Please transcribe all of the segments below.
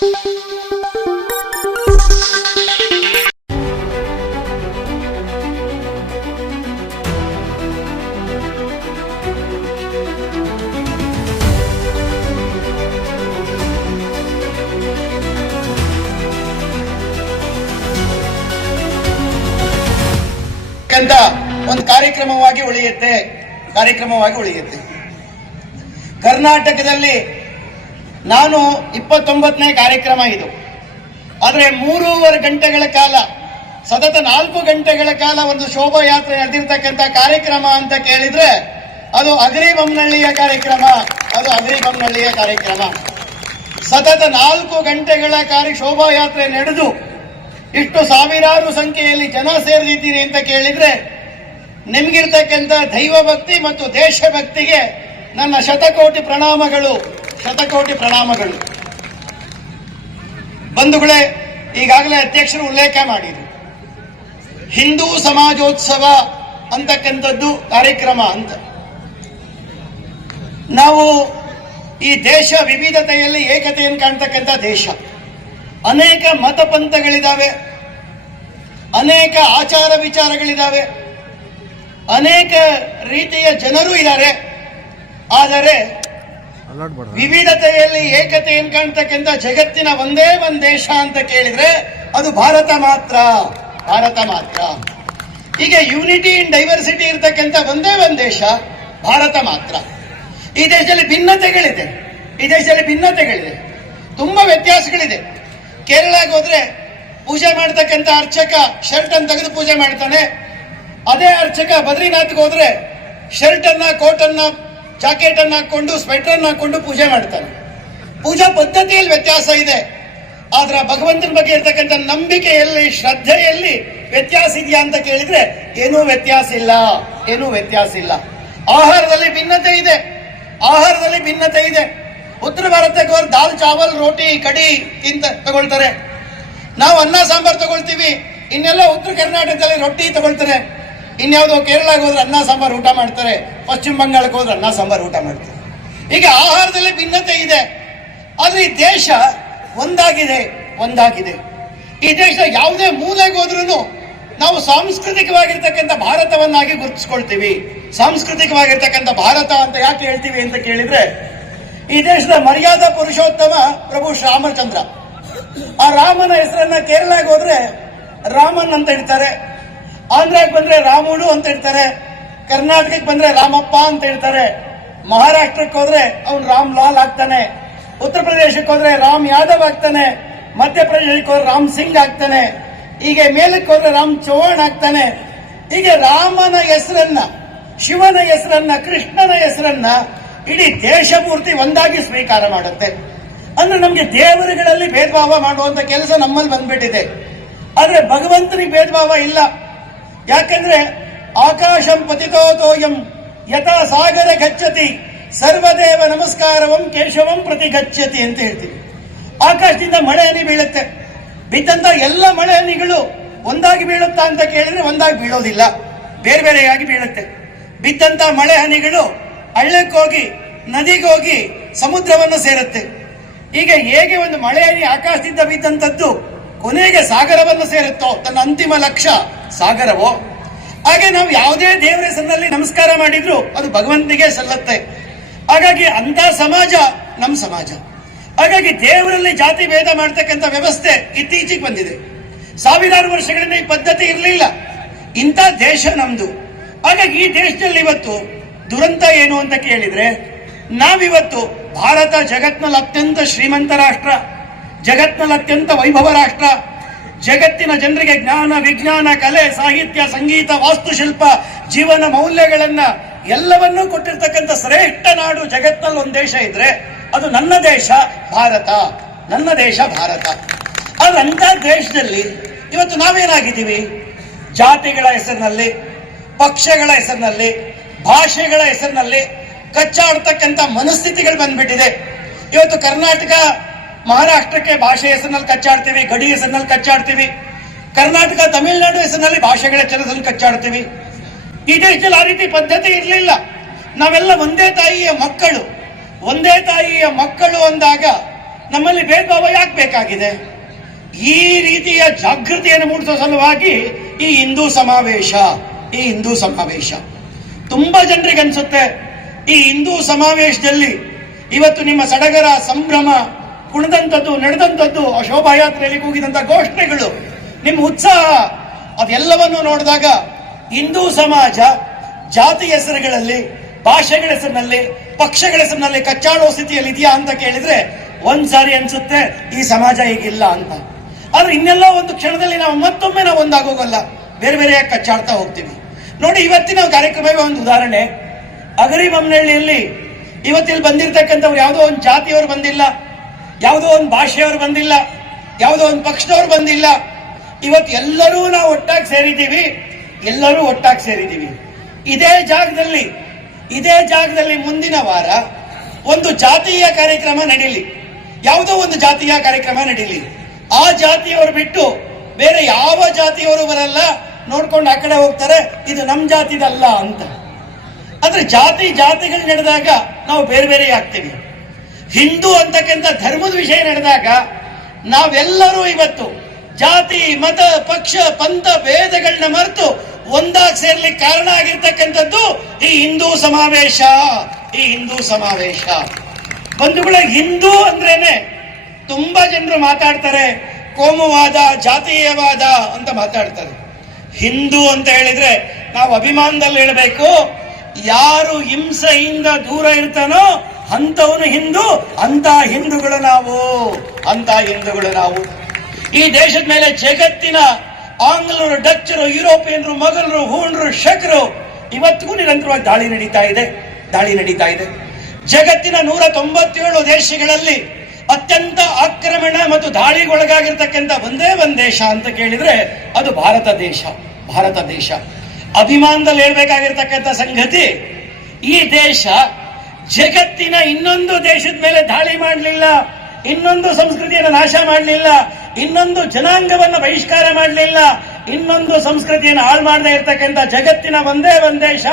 ಒಂದು ಕಾರ್ಯಕ್ರಮವಾಗಿ ಉಳಿಯುತ್ತೆ. ಕರ್ನಾಟಕದಲ್ಲಿ ನಾನು 29ನೇ ಕಾರ್ಯಕ್ರಮ ಇದು. ಆದರೆ 3.5 ಗಂಟೆಗಳ ಕಾಲ, ಸತತ 4 ಗಂಟೆಗಳ ಕಾಲ ಒಂದು ಶೋಭಾಯಾತ್ರೆ ನಡೆದಿರ್ತಕ್ಕಂಥ ಕಾರ್ಯಕ್ರಮ ಅಂತ ಕೇಳಿದ್ರೆ ಅದು ಅಗ್ರಿಬೊಮ್ಮನಹಳ್ಳಿಯ ಕಾರ್ಯಕ್ರಮ. ಸತತ 4 ಗಂಟೆಗಳ ಶೋಭಾಯಾತ್ರೆ ನಡೆದು ಇಷ್ಟು ಸಾವಿರಾರು ಸಂಖ್ಯೆಯಲ್ಲಿ ಜನ ಸೇರಿದ್ದೀರಿ ಅಂತ ಕೇಳಿದ್ರೆ ನಿಮ್ಗಿರ್ತಕ್ಕಂಥ ದೈವ ಭಕ್ತಿ ಮತ್ತು ದೇಶಭಕ್ತಿಗೆ ನನ್ನ ಶತಕೋಟಿ ಪ್ರಣಾಮಗಳು. ಬಂಧುಗಳೇ, ಈಗಾಗಲೇ ಅಧ್ಯಕ್ಷರು ಉಲ್ಲೇಖ ಮಾಡಿದರು, ಹಿಂದೂ ಸಮಾಜೋತ್ಸವ ಅಂತಕ್ಕಂಥದ್ದು ಕಾರ್ಯಕ್ರಮ ಅಂತ. ನಾವು ಈ ದೇಶ ವಿವಿಧತೆಯಲ್ಲಿ ಏಕತೆಯನ್ನು ಕಾಣ್ತಕ್ಕಂಥ ದೇಶ. ಅನೇಕ ಮತಪಂಥಗಳಿದ್ದಾವೆ, ಅನೇಕ ಆಚಾರ ವಿಚಾರಗಳಿದ್ದಾವೆ, ಅನೇಕ ರೀತಿಯ ಜನರು ಇದ್ದಾರೆ. ಆದರೆ ವಿವಿಧತೆಯಲ್ಲಿ ಏಕತೆಯನ್ನು ಕಾಣ್ತಕ್ಕಂಥ ಜಗತ್ತಿನ ಒಂದೇ ಒಂದು ದೇಶ ಅಂತ ಕೇಳಿದ್ರೆ ಅದು ಭಾರತ ಮಾತ್ರ. ಈಗ ಯೂನಿಟಿ ಇನ್ ಡೈವರ್ಸಿಟಿ ಇರತಕ್ಕಂಥ ಒಂದೇ ಒಂದು ದೇಶ ಭಾರತ ಮಾತ್ರ. ಈ ದೇಶದಲ್ಲಿ ಭಿನ್ನತೆಗಳಿದೆ, ತುಂಬಾ ವ್ಯತ್ಯಾಸಗಳಿದೆ. ಕೇರಳಕ್ಕೆ ಹೋದ್ರೆ ಪೂಜೆ ಮಾಡ್ತಕ್ಕಂಥ ಅರ್ಚಕ ಶರ್ಟ್ ಅನ್ನು ತೆಗೆದು ಪೂಜೆ ಮಾಡ್ತಾನೆ. ಅದೇ ಅರ್ಚಕ ಬದ್ರಿನಾಥ್ಗೆ ಹೋದ್ರೆ ಶರ್ಟ್ ಅನ್ನ, ಕೋಟ್ ಅನ್ನ, ಜಾಕೆಟ್ ಅನ್ನ ಹಾಕೊಂಡು, ಸ್ವೆಟರ್ ಅನ್ನ ಹಾಕೊಂಡು ಪೂಜೆ ಮಾಡ್ತಾನೆ. ಪೂಜಾ ಪದ್ಧತಿಯಲ್ಲಿ ವ್ಯತ್ಯಾಸ ಇದೆ. ಆದ್ರೆ ಭಗವಂತನ ಬಗ್ಗೆ ಇರ್ತಕ್ಕಂಥ ನಂಬಿಕೆಯಲ್ಲಿ, ಶ್ರದ್ಧೆಯಲ್ಲಿ ವ್ಯತ್ಯಾಸ ಇದೆಯಾ ಅಂತ ಕೇಳಿದ್ರೆ ಏನೂ ವ್ಯತ್ಯಾಸ ಇಲ್ಲ. ಆಹಾರದಲ್ಲಿ ಭಿನ್ನತೆ ಇದೆ. ಉತ್ತರ ಭಾರತಕ್ಕೆ ಹೋದ್ರೆ ದಾಲ್, ಚಾವಲ್, ರೋಟಿ, ಕಡಿ ತಗೊಳ್ತಾರೆ. ನಾವು ಅನ್ನ ಸಾಂಬಾರ್ ತಗೊಳ್ತೀವಿ. ಇನ್ನೆಲ್ಲ ಉತ್ತರ ಕರ್ನಾಟಕದಲ್ಲಿ ರೊಟ್ಟಿ ತಗೊಳ್ತಾರೆ. ಇನ್ಯಾವುದೋ ಕೇರಳಕ್ಕೆ ಹೋದ್ರೆ ಅನ್ನ ಸಾಂಬಾರ್ ಊಟ ಮಾಡ್ತಾರೆ. ಪಶ್ಚಿಮ ಬಂಗಾಳಕ್ಕೆ ಹೋದ್ರೆ ಅನ್ನ ಸಾಂಬಾರ್ ಊಟ ಮಾಡ್ತಾರೆ. ಈಗ ಆಹಾರದಲ್ಲಿ ಭಿನ್ನತೆ ಇದೆ. ಆದ್ರೆ ಈ ದೇಶ ಒಂದಾಗಿದೆ. ಈ ದೇಶ ಯಾವುದೇ ಮೂಲೆಗೆ ಹೋದ್ರೂ ನಾವು ಸಾಂಸ್ಕೃತಿಕವಾಗಿರ್ತಕ್ಕಂಥ ಭಾರತವನ್ನಾಗಿ ಗುರುತಿಸ್ಕೊಳ್ತೀವಿ. ಸಾಂಸ್ಕೃತಿಕವಾಗಿರ್ತಕ್ಕಂಥ ಭಾರತ ಅಂತ ಯಾಕೆ ಹೇಳ್ತೀವಿ ಅಂತ ಕೇಳಿದ್ರೆ, ಈ ದೇಶದ ಮರ್ಯಾದಾ ಪುರುಷೋತ್ತಮ ಪ್ರಭು ಶ್ರೀರಾಮಚಂದ್ರ. ಆ ರಾಮನ ಹೆಸರನ್ನ ಕೇರಳಕ್ಕೆ ಹೋದ್ರೆ ರಾಮನ್ ಅಂತ ಹೇಳ್ತಾರೆ, ಆಂಧ್ರಕ್ಕೆ ಬಂದ್ರೆ ರಾಮುಡು ಅಂತ ಹೇಳ್ತಾರೆ, ಕರ್ನಾಟಕಕ್ಕೆ ಬಂದ್ರೆ ರಾಮಪ್ಪ ಅಂತ ಹೇಳ್ತಾರೆ, ಮಹಾರಾಷ್ಟ್ರಕ್ಕೆ ಹೋದ್ರೆ ಅವನು ರಾಮ್ ಲಾಲ್ ಆಗ್ತಾನೆ, ಉತ್ತರ ಪ್ರದೇಶಕ್ಕೆ ಹೋದ್ರೆ ರಾಮ್ ಯಾದವ್ ಆಗ್ತಾನೆ, ಮಧ್ಯಪ್ರದೇಶಕ್ಕೆ ಹೋದ್ರೆ ರಾಮ್ ಸಿಂಗ್ ಆಗ್ತಾನೆ, ಹೀಗೆ ಮೇಲಕ್ಕೆ ಹೋದ್ರೆ ರಾಮ್ ಚೌಹಾಣ್ ಆಗ್ತಾನೆ. ಹೀಗೆ ರಾಮನ ಹೆಸರನ್ನ, ಶಿವನ ಹೆಸರನ್ನ, ಕೃಷ್ಣನ ಹೆಸರನ್ನ ಇಡೀ ದೇಶ ಪೂರ್ತಿ ಒಂದಾಗಿ ಸ್ವೀಕಾರ ಮಾಡುತ್ತೆ. ಅಂದ್ರೆ ನಮ್ಗೆ ದೇವರುಗಳಲ್ಲಿ ಭೇದ ಭಾವ ಮಾಡುವಂತ ಕೆಲಸ ನಮ್ಮಲ್ಲಿ ಬಂದ್ಬಿಟ್ಟಿದೆ. ಆದ್ರೆ ಭಗವಂತನಿಗೆ ಭೇದ ಭಾವ ಇಲ್ಲ. ಯಾಕಂದ್ರೆ ಆಕಾಶಂ ಪತಿತೋತೋಯಂ ಯಥಾ ಸಾಗರ ಗಚ್ಚತಿ ಸರ್ವದೇವ ನಮಸ್ಕಾರವಂ ಕೇಶವಂ ಪ್ರತಿ ಗಚ್ಚತಿ ಅಂತ ಹೇಳ್ತೀವಿ. ಆಕಾಶದಿಂದ ಮಳೆ ಹನಿ ಬೀಳುತ್ತೆ. ಬಿದ್ದಂತ ಎಲ್ಲ ಮಳೆ ಹನಿಗಳು ಒಂದಾಗಿ ಬೀಳುತ್ತಾ ಅಂತ ಕೇಳಿದ್ರೆ ಒಂದಾಗಿ ಬೀಳೋದಿಲ್ಲ, ಬೇರೆ ಬೇರೆಯಾಗಿ ಬೀಳುತ್ತೆ. ಬಿದ್ದಂತ ಮಳೆ ಹನಿಗಳು ಹಳ್ಳಕ್ಕೋಗಿ, ನದಿಗೋಗಿ, ಸಮುದ್ರವನ್ನು ಸೇರುತ್ತೆ. ಈಗ ಹೇಗೆ ಒಂದು ಮಳೆ ಹನಿ ಆಕಾಶದಿಂದ ಬಿದ್ದಂಥದ್ದು ಕೊನೆಗೆ ಸಾಗರವನ್ನು ಸೇರುತ್ತೋ, ತನ್ನ ಅಂತಿಮ ಲಕ್ಷ್ಯ ಸಾಗರವೋ, ಹಾಗೆ ನಾವು ಯಾವುದೇ ದೇವರ ಹೆಸರಿನಲ್ಲಿ ನಮಸ್ಕಾರ ಮಾಡಿದ್ರು ಅದು ಭಗವಂತನಿಗೆ ಸಲ್ಲತ್ತೆ. ಹಾಗಾಗಿ ಅಂತ ಸಮಾಜ ನಮ್ಮ ಸಮಾಜ. ಹಾಗಾಗಿ ದೇವರಲ್ಲಿ ಜಾತಿ ಭೇದ ಮಾಡ್ತಕ್ಕಂಥ ವ್ಯವಸ್ಥೆ ಇತ್ತೀಚೆಗೆ ಬಂದಿದೆ. ಸಾವಿರಾರು ವರ್ಷಗಳಿಂದ ಈ ಪದ್ಧತಿ ಇರಲಿಲ್ಲ. ಇಂಥ ದೇಶ ನಮ್ದು. ಹಾಗಾಗಿ ಈ ದೇಶದಲ್ಲಿ ಇವತ್ತು ದುರಂತ ಏನು ಅಂತ ಕೇಳಿದ್ರೆ, ನಾವಿವತ್ತು ಭಾರತ ಜಗತ್ನಲ್ಲಿ ಅತ್ಯಂತ ಶ್ರೀಮಂತ ರಾಷ್ಟ್ರ, ಜಗತ್ನಲ್ಲಿ ಅತ್ಯಂತ ವೈಭವ ರಾಷ್ಟ್ರ, ಜಗತ್ತಿನ ಜನರಿಗೆ ಜ್ಞಾನ, ವಿಜ್ಞಾನ, ಕಲೆ, ಸಾಹಿತ್ಯ, ಸಂಗೀತ, ವಾಸ್ತುಶಿಲ್ಪ, ಜೀವನ ಮೌಲ್ಯಗಳನ್ನ ಎಲ್ಲವನ್ನೂ ಕೊಟ್ಟಿರ್ತಕ್ಕಂಥ ಶ್ರೇಷ್ಠ ನಾಡು ಜಗತ್ನಲ್ಲಿ ಒಂದು ದೇಶ ಇದ್ರೆ ಅದು ನನ್ನ ದೇಶ ಭಾರತ. ಆದ್ರೆ ಅಂತ ದೇಶದಲ್ಲಿ ಇವತ್ತು ನಾವೇನಾಗಿದ್ದೀವಿ? ಜಾತಿಗಳ ಹೆಸರಿನಲ್ಲಿ, ಪಕ್ಷಗಳ ಹೆಸರಿನಲ್ಲಿ, ಭಾಷೆಗಳ ಹೆಸರಿನಲ್ಲಿ ಕಚ್ಚಾಡ್ತಕ್ಕಂಥ ಮನಸ್ಥಿತಿಗಳು ಬಂದ್ಬಿಟ್ಟಿದೆ. ಇವತ್ತು ಕರ್ನಾಟಕ ಮಹಾರಾಷ್ಟ್ರಕ್ಕೆ ಭಾಷೆ ಹೆಸರಿನಲ್ಲಿ ಕಚ್ಚಾಡ್ತೀವಿ, ಗಡಿ ಹೆಸರಿನಲ್ಲಿ ಕಚ್ಚಾಡ್ತೀವಿ. ಕರ್ನಾಟಕ ತಮಿಳುನಾಡು ಹೆಸರಿನಲ್ಲಿ ಭಾಷೆಗಳ ಹೆಸರಿನಲ್ಲಿ ಕಚ್ಚಾಡ್ತೀವಿ. ಈ ದೇಶದಲ್ಲಿ ಆ ರೀತಿ ಪದ್ಧತಿ ಇರಲಿಲ್ಲ. ನಾವೆಲ್ಲ ಒಂದೇ ತಾಯಿಯ ಮಕ್ಕಳು ಅಂದಾಗ ನಮ್ಮಲ್ಲಿ ಭೇದ ಭಾವ ಯಾಕೆ ಬೇಕಾಗಿದೆ? ಈ ರೀತಿಯ ಜಾಗೃತಿಯನ್ನು ಮೂಡಿಸುವ ಸಲುವಾಗಿ ಈ ಹಿಂದೂ ಸಮಾವೇಶ ತುಂಬಾ ಜನರಿಗೆ ಅನ್ಸುತ್ತೆ ಈ ಹಿಂದೂ ಸಮಾವೇಶದಲ್ಲಿ ಇವತ್ತು ನಿಮ್ಮ ಸಡಗರ ಸಂಭ್ರಮ ಕುಣಿದಂಥದ್ದು ನಡೆದಂಥದ್ದು ಆ ಶೋಭಾಯಾತ್ರೆಯಲ್ಲಿ ಕೂಗಿದಂತ ಘೋಷಣೆಗಳು ನಿಮ್ಮ ಉತ್ಸಾಹ ಅದೆಲ್ಲವನ್ನು ನೋಡಿದಾಗ ಹಿಂದೂ ಸಮಾಜ ಜಾತಿ ಹೆಸರುಗಳಲ್ಲಿ ಭಾಷೆಗಳ ಹೆಸರಿನಲ್ಲಿ ಪಕ್ಷಗಳ ಹೆಸರಿನಲ್ಲಿ ಕಚ್ಚಾಡುವ ಸ್ಥಿತಿಯಲ್ಲಿ ಇದೆಯಾ ಅಂತ ಕೇಳಿದ್ರೆ ಒಂದ್ಸಾರಿ ಅನ್ಸುತ್ತೆ ಈ ಸಮಾಜ ಈಗಿಲ್ಲ ಅಂತ. ಆದ್ರೆ ಇನ್ನೆಲ್ಲ ಒಂದು ಕ್ಷಣದಲ್ಲಿ ನಾವು ಮತ್ತೊಮ್ಮೆ ನಾವು ಒಂದಾಗೋಗಲ್ಲ, ಬೇರೆ ಬೇರೆಯಾಗಿ ಕಚ್ಚಾಡ್ತಾ ಹೋಗ್ತೀವಿ. ನೋಡಿ, ಇವತ್ತಿನ ಕಾರ್ಯಕ್ರಮವೇ ಒಂದು ಉದಾಹರಣೆ. ಅಗರಿ ಬೊಮ್ಮನಹಳ್ಳಿಯಲ್ಲಿ ಇವತ್ತಿಲ್ಲಿ ಬಂದಿರತಕ್ಕಂಥವ್ರು ಯಾವುದೋ ಒಂದು ಜಾತಿಯವರು ಬಂದಿಲ್ಲ, ಯಾವುದೋ ಒಂದು ಭಾಷೆಯವರು ಬಂದಿಲ್ಲ, ಯಾವುದೋ ಒಂದು ಪಕ್ಷದವ್ರು ಬಂದಿಲ್ಲ. ಇವತ್ತು ಎಲ್ಲರೂ ನಾವು ಒಟ್ಟಾಗಿ ಸೇರಿದ್ದೀವಿ. ಇದೇ ಜಾಗದಲ್ಲಿ ಮುಂದಿನ ವಾರ ಒಂದು ಜಾತೀಯ ಕಾರ್ಯಕ್ರಮ ನಡೀಲಿ, ಯಾವುದೋ ಒಂದು ಜಾತಿಯ ಕಾರ್ಯಕ್ರಮ ನಡೀಲಿ. ಆ ಜಾತಿಯವರು ಬಿಟ್ಟು ಬೇರೆ ಯಾವ ಜಾತಿಯವರು ಬರಲ್ಲ, ನೋಡ್ಕೊಂಡು ಆ ಕಡೆ ಹೋಗ್ತಾರೆ, ಇದು ನಮ್ ಜಾತಿದಲ್ಲ ಅಂತ. ಆದ್ರೆ ಜಾತಿಗಳು ನಡೆದಾಗ ನಾವು ಬೇರೆ ಬೇರೆ ಆಗ್ತೀವಿ. ಹಿಂದೂ ಅಂತಕ್ಕಂಥ ಧರ್ಮದ ವಿಷಯ ನಡೆದಾಗ ನಾವೆಲ್ಲರೂ ಇವತ್ತು ಜಾತಿ ಮತ ಪಕ್ಷ ಪಂಥ ಭೇದಗಳನ್ನ ಮರೆತು ಒಂದಾಗಿ ಸೇರ್ಲಿಕ್ಕೆ ಕಾರಣ ಆಗಿರ್ತಕ್ಕಂಥದ್ದು ಈ ಹಿಂದೂ ಸಮಾವೇಶ. ಬಂಧುಗಳೇ, ಹಿಂದೂ ಅಂದ್ರೇನೆ ತುಂಬಾ ಜನರು ಮಾತಾಡ್ತಾರೆ ಕೋಮುವಾದ, ಜಾತೀಯವಾದ ಅಂತ ಮಾತಾಡ್ತಾರೆ. ಹಿಂದೂ ಅಂತ ಹೇಳಿದ್ರೆ ನಾವು ಅಭಿಮಾನದಲ್ಲಿ ಹೇಳಬೇಕು, ಯಾರು ಹಿಂಸೆಯಿಂದ ದೂರ ಇರ್ತಾನೋ ಅಂತವನು ಹಿಂದೂ, ಅಂತ ಹಿಂದೂಗಳು ನಾವು. ಈ ದೇಶದ ಮೇಲೆ ಜಗತ್ತಿನ ಆಂಗ್ಲರು, ಡಚ್ಚರು, ಯುರೋಪಿಯನ್ರು, ಮೊಘಲರು, ಹೂಣರು, ಶಕರು ಇವತ್ತಿಗೂ ನಿರಂತರವಾಗಿ ದಾಳಿ ನಡೀತಾ ಇದೆ. ಜಗತ್ತಿನ 197 ದೇಶಗಳಲ್ಲಿ ಅತ್ಯಂತ ಆಕ್ರಮಣ ಮತ್ತು ದಾಳಿಗೊಳಗಾಗಿರ್ತಕ್ಕಂಥ ಒಂದೇ ಒಂದು ದೇಶ ಅಂತ ಕೇಳಿದ್ರೆ ಅದು ಭಾರತ ದೇಶ. ಅಭಿಮಾನದಲ್ಲಿ ಹೇಳ್ಬೇಕಾಗಿರ್ತಕ್ಕಂಥ ಸಂಗತಿ, ಈ ದೇಶ ಜಗತ್ತಿನ ಇನ್ನೊಂದು ದೇಶದ ಮೇಲೆ ದಾಳಿ ಮಾಡಲಿಲ್ಲ, ಇನ್ನೊಂದು ಸಂಸ್ಕೃತಿಯನ್ನು ನಾಶ ಮಾಡಲಿಲ್ಲ, ಇನ್ನೊಂದು ಜನಾಂಗವನ್ನು ಬಹಿಷ್ಕಾರ ಮಾಡಲಿಲ್ಲ, ಇನ್ನೊಂದು ಸಂಸ್ಕೃತಿಯನ್ನು ಹಾಳು ಮಾಡದೇ ಇರತಕ್ಕಂಥ ಜಗತ್ತಿನ ಒಂದೇ ಒಂದು ದೇಶ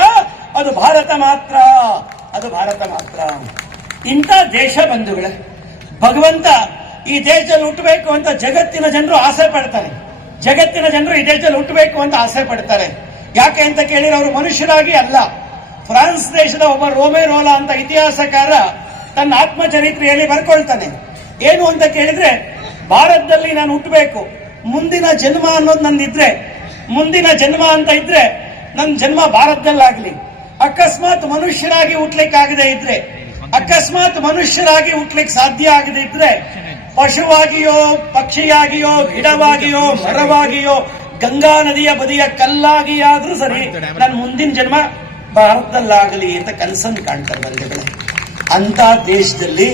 ಅದು ಭಾರತ ಮಾತ್ರ. ಇಂಥ ದೇಶ ಬಂಧುಗಳೇ, ಭಗವಂತ ಈ ದೇಶದಲ್ಲಿ ಹುಟ್ಟಬೇಕು ಅಂತ ಜಗತ್ತಿನ ಜನರು ಆಸೆ ಪಡ್ತಾರೆ. ಈ ದೇಶದಲ್ಲಿ ಹುಟ್ಟಬೇಕು ಅಂತ ಆಸೆ ಪಡ್ತಾರೆ. ಯಾಕೆ ಅಂತ ಕೇಳಿದ್ರೆ ಅವರು ಮನುಷ್ಯರಾಗಿ ಅಲ್ಲ. ಫ್ರಾನ್ಸ್ ದೇಶದ ಒಬ್ಬ ರೋಮೆ ರೋಲಾ ಅಂತ ಇತಿಹಾಸಕಾರ ತನ್ನ ಆತ್ಮಚರಿತ್ರೆಯಲ್ಲಿ ಬರ್ಕೊಳ್ತಾನೆ. ಏನು ಅಂತ ಕೇಳಿದ್ರೆ, ಭಾರತದಲ್ಲಿ ನಾನು ಹುಟ್ಟಬೇಕು, ಮುಂದಿನ ಜನ್ಮ ಅನ್ನೋದು ನಂದಿದ್ರೆ, ಮುಂದಿನ ಜನ್ಮ ಅಂತ ಇದ್ರೆ ನನ್ನ ಜನ್ಮ ಭಾರತದಲ್ಲಾಗ್ಲಿ. ಅಕಸ್ಮಾತ್ ಮನುಷ್ಯರಾಗಿ ಹುಟ್ಲಿಕ್ಕಾಗದೇ ಇದ್ರೆ, ಅಕಸ್ಮಾತ್ ಮನುಷ್ಯರಾಗಿ ಹುಟ್ಲಿಕ್ಕೆ ಸಾಧ್ಯ ಆಗದೇ ಇದ್ರೆ, ಪಶುವಾಗಿಯೋ ಪಕ್ಷಿಯಾಗಿಯೋ ಗಿಡವಾಗಿಯೋ ಮರವಾಗಿಯೋ ಗಂಗಾ ನದಿಯ ಬದಿಯ ಕಲ್ಲಾಗಿಯಾದ್ರೂ ಸರಿ ನನ್ನ ಮುಂದಿನ ಜನ್ಮ ಭಾರತದಲ್ಲಾಗಲಿ ಅಂತ ಕನಸನ್ನು ಕಾಣ್ತಾರೆ ಬಂಧುಗಳೇ. ಅಂತ ದೇಶದಲ್ಲಿ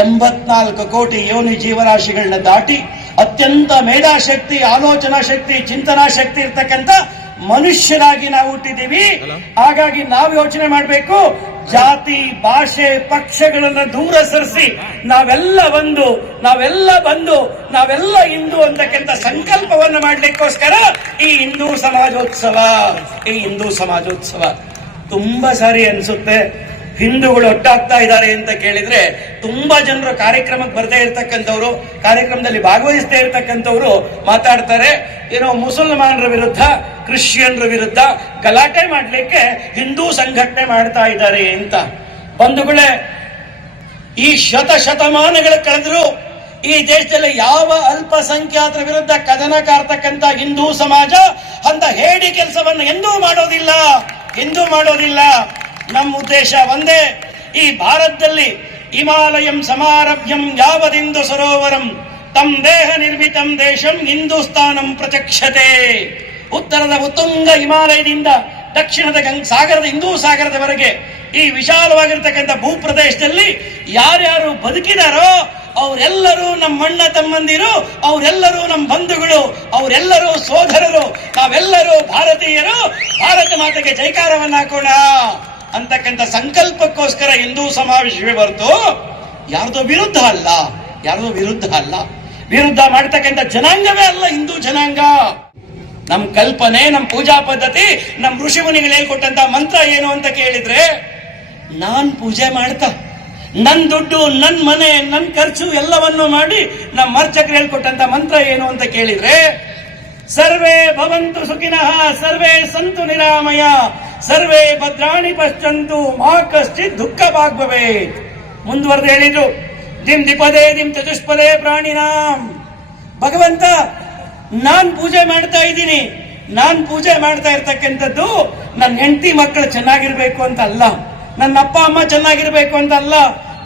84 ಕೋಟಿ ಯೋನಿ ಜೀವರಾಶಿಗಳನ್ನ ದಾಟಿ ಅತ್ಯಂತ ಮೇಧಾಶಕ್ತಿ, ಆಲೋಚನಾ ಶಕ್ತಿ, ಚಿಂತನಾ ಶಕ್ತಿ ಇರ್ತಕ್ಕಂಥ ಮನುಷ್ಯರಾಗಿ ನಾವು ಹುಟ್ಟಿದ್ದೀವಿ. ಹಾಗಾಗಿ ನಾವು ಯೋಚನೆ ಮಾಡಬೇಕು, ಜಾತಿ ಭಾಷೆ ಪಕ್ಷಗಳನ್ನ ದೂರ ಸರಿಸಿ ನಾವೆಲ್ಲ ಹಿಂದೂ ಅಂತಕ್ಕಂಥ ಸಂಕಲ್ಪವನ್ನು ಮಾಡ್ಲಿಕ್ಕೋಸ್ಕರ ಈ ಹಿಂದೂ ಸಮಾಜೋತ್ಸವ. ತುಂಬಾ ಸಾರಿ ಅನ್ಸುತ್ತೆ ಹಿಂದೂಗಳು ಒಟ್ಟಾಗ್ತಾ ಇದ್ದಾರೆ ಅಂತ ಕೇಳಿದ್ರೆ, ತುಂಬಾ ಜನರು ಕಾರ್ಯಕ್ರಮಕ್ಕೆ ಬರದೇ ಇರ್ತಕ್ಕಂಥವ್ರು, ಕಾರ್ಯಕ್ರಮದಲ್ಲಿ ಭಾಗವಹಿಸದೇ ಇರ್ತಕ್ಕಂಥವ್ರು ಮಾತಾಡ್ತಾರೆ, ಏನೋ ಮುಸಲ್ಮಾನರ ವಿರುದ್ಧ ಕ್ರಿಶ್ಚಿಯನ್ರ ವಿರುದ್ಧ ಗಲಾಟೆ ಮಾಡ್ಲಿಕ್ಕೆ ಹಿಂದೂ ಸಂಘಟನೆ ಮಾಡ್ತಾ ಇದ್ದಾರೆ ಅಂತ. ಬಂಧುಗಳೇ, ಈ ಶತಮಾನಗಳ ಕಳೆದ್ರು ಈ ದೇಶದಲ್ಲಿ ಯಾವ ಅಲ್ಪಸಂಖ್ಯಾತರ ವಿರುದ್ಧ ಕದನ ಕಾರ್ತಕ್ಕಂಥ ಹಿಂದೂ ಸಮಾಜ ಅಂತ ಹೇಡಿ ಕೆಲಸವನ್ನು ಎಂದೂ ಮಾಡೋದಿಲ್ಲ. ನಮ್ಮ ಉದ್ದೇಶ ಒಂದೇ, ಈ ಭಾರತದಲ್ಲಿ ಹಿಮಾಲಯಂ ಸಮಾರಭ್ಯಂ ಯಾವದಿಂದು ಸರೋವರಂ ತಮ್ ದೇಹ ನಿರ್ಮಿತಂ ದೇಶಂ ಹಿಂದೂಸ್ತಾನಂ ಪ್ರಚಕ್ಷತೆ. ಉತ್ತರದ ಉತ್ತುಂಗ ಹಿಮಾಲಯದಿಂದ ದಕ್ಷಿಣದ ಹಿಂದೂ ಸಾಗರದವರೆಗೆ ಈ ವಿಶಾಲವಾಗಿರ್ತಕ್ಕಂಥ ಭೂಪ್ರದೇಶದಲ್ಲಿ ಯಾರ್ಯಾರು ಬದುಕಿದಾರೋ ಅವರೆಲ್ಲರೂ ನಮ್ಮ ಅಣ್ಣ ತಮ್ಮಂದಿರು, ಅವರೆಲ್ಲರೂ ನಮ್ಮ ಬಂಧುಗಳು, ಅವರೆಲ್ಲರೂ ಸೋದರರು, ನಾವೆಲ್ಲರೂ ಭಾರತೀಯರು. ಭಾರತ ಮಾತೆಗೆ ಜೈಕಾರವನ್ನು ಹಾಕೋಣ ಅಂತಕ್ಕಂಥ ಸಂಕಲ್ಪಕ್ಕೋಸ್ಕರ ಹಿಂದೂ ಸಮಾವೇಶವೇ ಹೊರತು ಯಾರ್ದೋ ವಿರುದ್ಧ ಅಲ್ಲ. ವಿರುದ್ಧ ಮಾಡತಕ್ಕಂಥ ಜನಾಂಗವೇ ಅಲ್ಲ ಹಿಂದೂ ಜನಾಂಗ. ನಮ್ ಕಲ್ಪನೆ, ನಮ್ ಪೂಜಾ ಪದ್ಧತಿ, ನಮ್ ಋಷಿ ಮುನಿಗಳು ಹೇಳ್ಕೊಟ್ಟಂತ ಮಂತ್ರ ಏನು ಅಂತ ಕೇಳಿದ್ರೆ, ನಾನ್ ಪೂಜೆ ಮಾಡ್ತಾ ನನ್ ದುಡ್ಡು, ನನ್ ಮನೆ, ನನ್ ಖರ್ಚು ಎಲ್ಲವನ್ನು ಮಾಡಿ ನಮ್ಮ ಅರ್ಚಕರು ಹೇಳ್ಕೊಟ್ಟಂತ ಮಂತ್ರ ಏನು ಅಂತ ಕೇಳಿದ್ರೆ, ಸರ್ವೇ ಭವಂತು ಸುಖಿನಃ, ಸರ್ವೇ ಸಂತು ನಿರಾಮಯ, ಸರ್ವೇ ಭದ್ರಾಣಿ ಪಶ್ಯಂತು, ಮಾ ಕಶ್ಚಿತ್ ದುಃಖ ಭಾಗ್ಭವೇ. ಮುಂದುವರೆದು ಹೇಳಿದ್ರು, ದಿಂ ದಿಪದೇ ದಿಂ ಚತುಷ್ಪದೇ ಪ್ರಾಣಿನಾಂ. ಭಗವಂತ, ನಾನ್ ಪೂಜೆ ಮಾಡ್ತಾ ಇದ್ದೀನಿ, ನಾನ್ ಪೂಜೆ ಮಾಡ್ತಾ ಇರ್ತಕ್ಕಂಥದ್ದು ನನ್ನ ಹೆಂಡತಿ ಮಕ್ಕಳು ಚೆನ್ನಾಗಿರ್ಬೇಕು ಅಂತ ಅಲ್ಲ, ನನ್ನ ಅಪ್ಪ ಅಮ್ಮ ಚೆನ್ನಾಗಿರ್ಬೇಕು ಅಂತ ಅಲ್ಲ,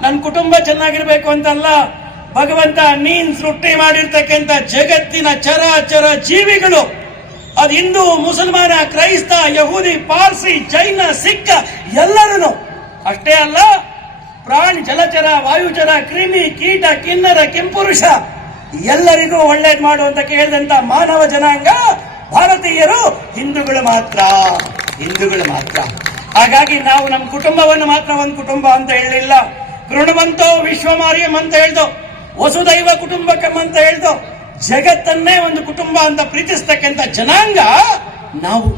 ನನ್ನ ಕುಟುಂಬ ಚೆನ್ನಾಗಿರ್ಬೇಕು ಅಂತ ಅಲ್ಲ. ಭಗವಂತ, ನೀನ್ ಸೃಷ್ಟಿ ಮಾಡಿರ್ತಕ್ಕಂಥ ಜಗತ್ತಿನ ಚರಾಚರ ಜೀವಿಗಳು, ಅದು ಹಿಂದೂ, ಮುಸಲ್ಮಾನ, ಕ್ರೈಸ್ತ, ಯಹೂದಿ, ಪಾರ್ಸಿ, ಜೈನ, ಸಿಖ್ ಎಲ್ಲರೂ ಅಷ್ಟೇ ಅಲ್ಲ, ಪ್ರಾಣಿ, ಜಲಚರ, ವಾಯುಚರ, ಕ್ರಿಮಿ, ಕೀಟ, ಕಿನ್ನರ, ಕೆಂಪುರುಷ ಎಲ್ಲರಿಗೂ ಒಳ್ಳೇದ್ ಮಾಡುವಂತ ಕೇಳಿದಂತ ಮಾನವ ಜನಾಂಗ ಭಾರತೀಯರು ಹಿಂದೂಗಳು ಮಾತ್ರ, ಹಿಂದೂಗಳು ಮಾತ್ರ. ಹಾಗಾಗಿ ನಾವು ನಮ್ಮ ಕುಟುಂಬವನ್ನು ಮಾತ್ರ ಒಂದು ಕುಟುಂಬ ಅಂತ ಹೇಳಲಿಲ್ಲ. ಕೃಣವಂತೋ ವಿಶ್ವಮಾರ್ಯಂ ಅಂತ ಹೇಳ್ದೋ, ವಸುದೈವ ಕುಟುಂಬಕಂ ಅಂತ ಹೇಳ್ದೋ, ಜಗತ್ತನ್ನೇ ಒಂದು ಕುಟುಂಬ ಅಂತ ಪ್ರೀತಿಸ್ತಕ್ಕಂಥ ಜನಾಂಗ ನಾವು.